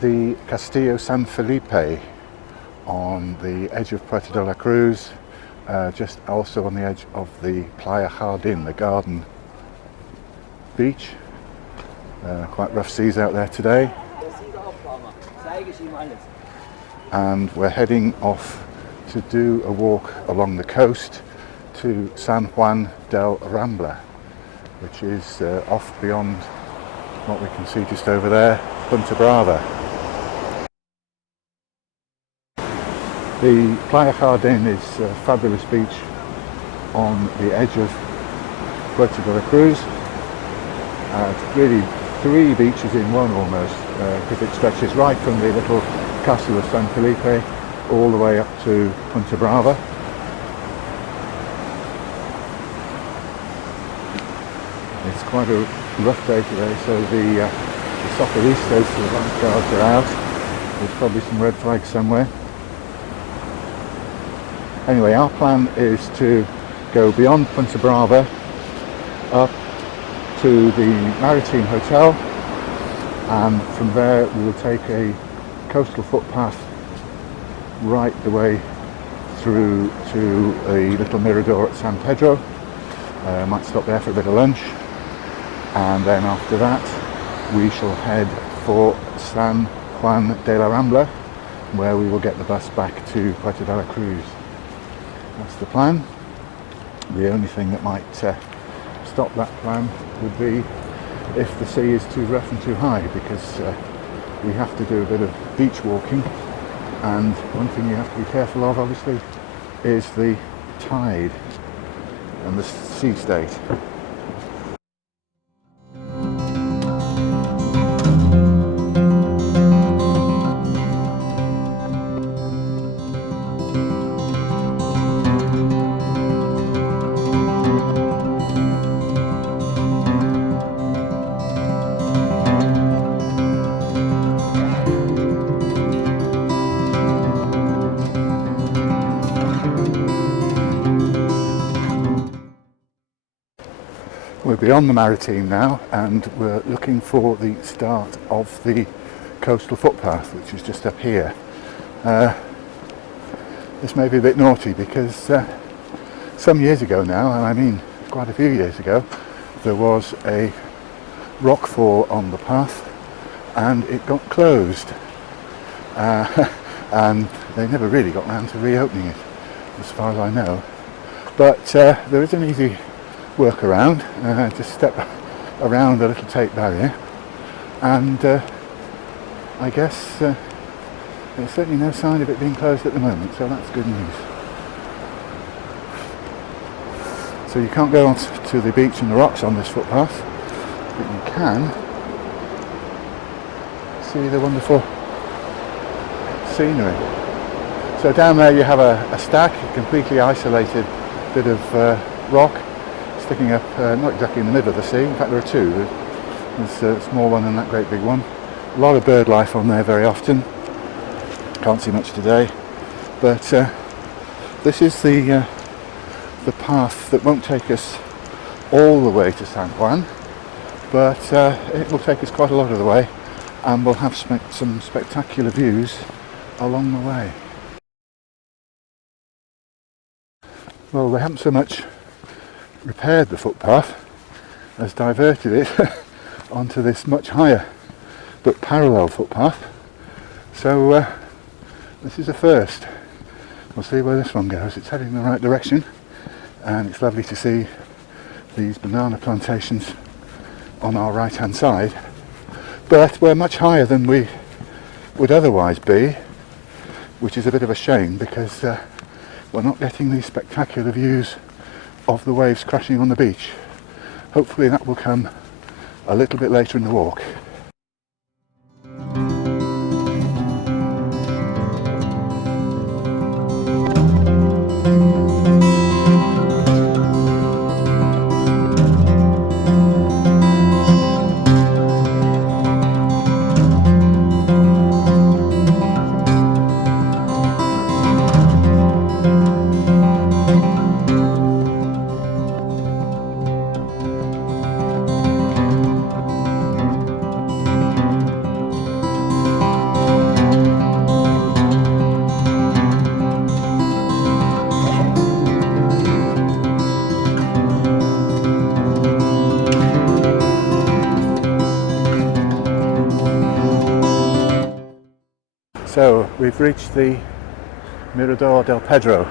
the Castillo San Felipe on the edge of Puerto de la Cruz, just also on the edge of the Playa Jardín, the garden beach. Quite rough seas out there today. And we're heading off to do a walk along the coast to San Juan De La Rambla, which is off beyond what we can see just over there, Punta Brava. The Playa Jardín is a fabulous beach on the edge of Puerto de la Cruz. It's really three beaches in one almost, because it stretches right from the little castle of San Felipe all the way up to Punta Brava. It's quite a rough day today, so the socorristas, the lifeguards, are out. There's probably some red flags somewhere. Anyway, our plan is to go beyond Punta Brava up to the Maritime Hotel, and from there we will take a coastal footpath right the way through to a little mirador at San Pedro. Might stop there for a bit of lunch, and then after that we shall head for San Juan De La Rambla, where we will get the bus back to Puerto de la Cruz. That's the plan. The only thing that might stop that plan would be if the sea is too rough and too high, because we have to do a bit of beach walking, and one thing you have to be careful of obviously is the tide and the sea state. We're beyond the Maritime now, and we're looking for the start of the coastal footpath, which is just up here. This may be a bit naughty because some years ago now, and I mean quite a few years ago, there was a rockfall on the path and it got closed. And they never really got round to reopening it, as far as I know. But there is an easy workaround. Just step around a little tape barrier, and I guess there's certainly no sign of it being closed at the moment, so that's good news. So you can't go on to the beach and the rocks on this footpath, but you can see the wonderful scenery. So down there you have a stack, a completely isolated bit of rock sticking up not exactly in the middle of the sea. In fact there are two. There's a small one and that great big one. A lot of bird life on there very often. Can't see much today, but this is the path that won't take us all the way to San Juan, but it will take us quite a lot of the way, and we'll have some spectacular views along the way. Well, they haven't so much repaired the footpath as diverted it onto this much higher but parallel footpath, so this is a first. We'll see where this one goes. It's heading in the right direction, and it's lovely to see these banana plantations on our right hand side, but we're much higher than we would otherwise be, which is a bit of a shame because we're not getting these spectacular views of the waves crashing on the beach. Hopefully that will come a little bit later in the walk. we've reached the Mirador del Pedro.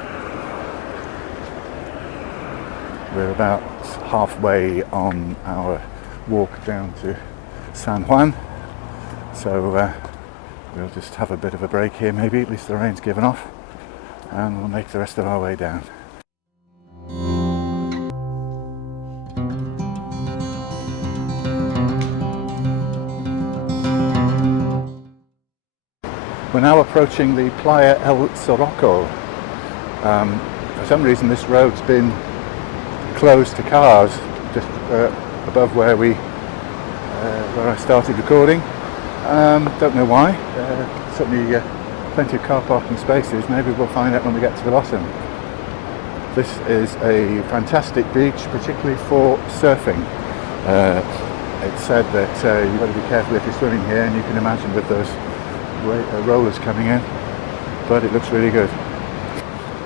We're about halfway on our walk down to San Juan, so we'll just have a bit of a break here maybe, at least the rain's given off, and we'll make the rest of our way down. We're now approaching the Playa El Sirocco. For some reason this road's been closed to cars just above where I started recording. Don't know why. Certainly plenty of car parking spaces. Maybe we'll find out when we get to the bottom. This is a fantastic beach, particularly for surfing. It's said that you've got to be careful if you're swimming here, and you can imagine with those rollers coming in, but it looks really good.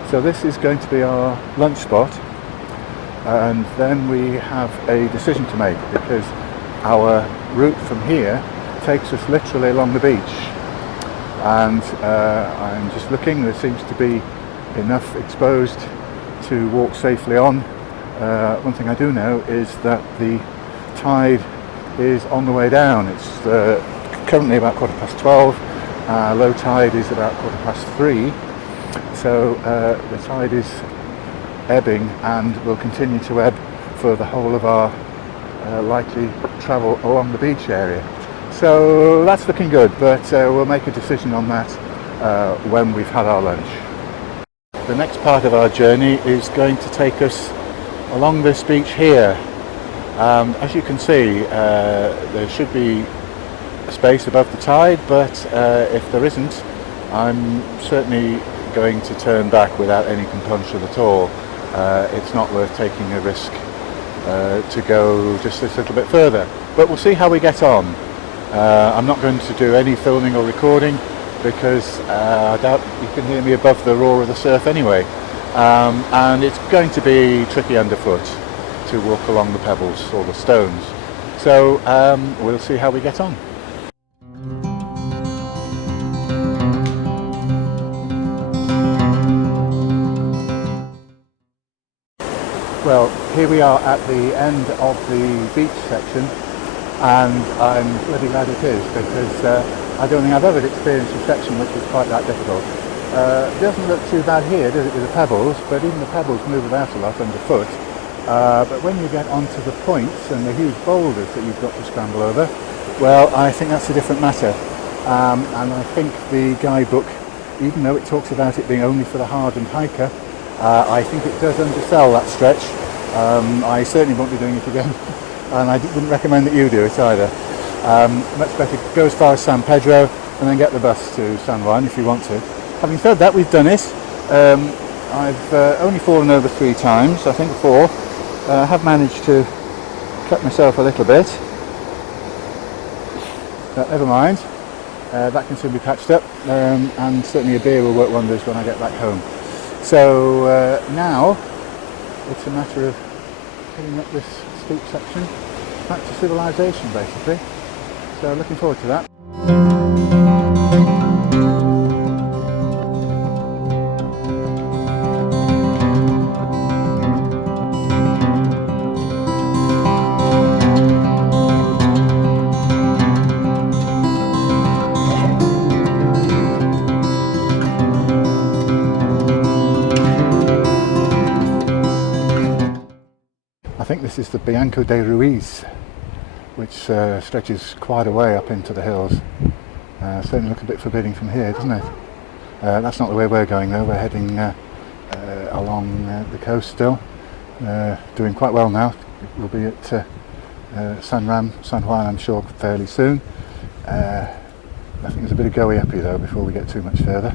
So this is going to be our lunch spot, and then we have a decision to make, because our route from here takes us literally along the beach, and I'm just looking, there seems to be enough exposed to walk safely on. One thing I do know is that the tide is on the way down. It's currently about 12:15. Low tide is about 3:15, so the tide is ebbing and will continue to ebb for the whole of our likely travel along the beach area. So that's looking good, but we'll make a decision on that when we've had our lunch. The next part of our journey is going to take us along this beach here. As you can see, there should be space above the tide, but if there isn't, I'm certainly going to turn back without any compunction at all. It's not worth taking a risk to go just this little bit further, but we'll see how we get on. I'm not going to do any filming or recording because I doubt you can hear me above the roar of the surf anyway, and it's going to be tricky underfoot to walk along the pebbles or the stones, so we'll see how we get on. Well, here we are at the end of the beach section, and I'm bloody glad it is, because I don't think I've ever experienced a section which was quite that difficult. It doesn't look too bad here, does it, with the pebbles, but even the pebbles move about a lot underfoot. But when you get onto the points and the huge boulders that you've got to scramble over, well, I think that's a different matter. And I think the guidebook, even though it talks about it being only for the hardened hiker, I think it does undersell that stretch. I certainly won't be doing it again, and I wouldn't recommend that you do it either. Much better go as far as San Pedro and then get the bus to San Juan if you want to. Having said that, we've done it. I've only fallen over 3 times, I think 4. I have managed to cut myself a little bit, but never mind. That can soon be patched up, and certainly a beer will work wonders when I get back home. So now it's a matter of heading up this steep section back to civilization, basically. So looking forward to that. I think this is the Bianco de Ruiz, which stretches quite a way up into the hills. Certainly look a bit forbidding from here, doesn't it? That's not the way we're going though. We're heading along the coast still, doing quite well now. We'll be at San Juan, I'm sure, fairly soon. I think there's a bit of go-y uppy though before we get too much further.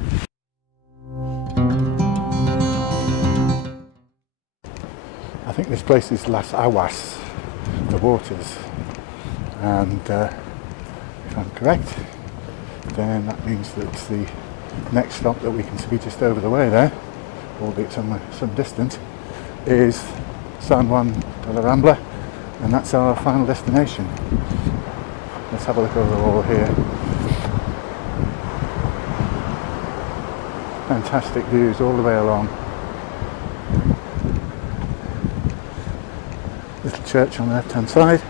I think this place is Las Aguas, the waters, and if I'm correct, then that means that the next stop that we can see just over the way there, albeit some distance, is San Juan De La Rambla, and that's our final destination. Let's have a look over the wall here. Fantastic views all the way along. Little church on the left hand side.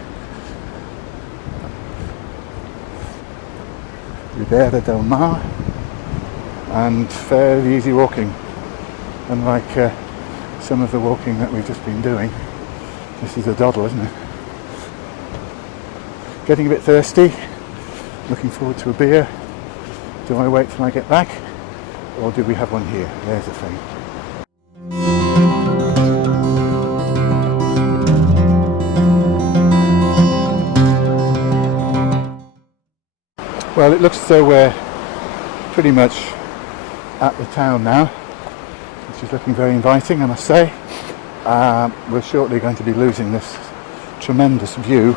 Riviera del Mar, and fairly easy walking, unlike some of the walking that we've just been doing. This is a doddle, isn't it? Getting a bit thirsty, looking forward to a beer. Do I wait till I get back, or do we have one here? There's the thing. Well, it looks as though we're pretty much at the town now, which is looking very inviting, I must say. We're shortly going to be losing this tremendous view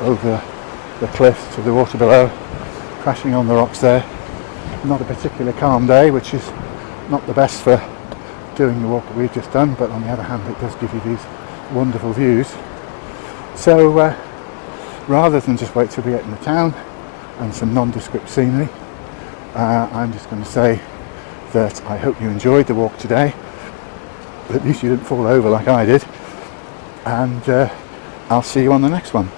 over the cliffs to the water below, crashing on the rocks there. Not a particularly calm day, which is not the best for doing the walk that we've just done, but on the other hand it does give you these wonderful views. So rather than just wait till we get in the town and some nondescript scenery, I'm just going to say that I hope you enjoyed the walk today. At least you didn't fall over like I did, and I'll see you on the next one.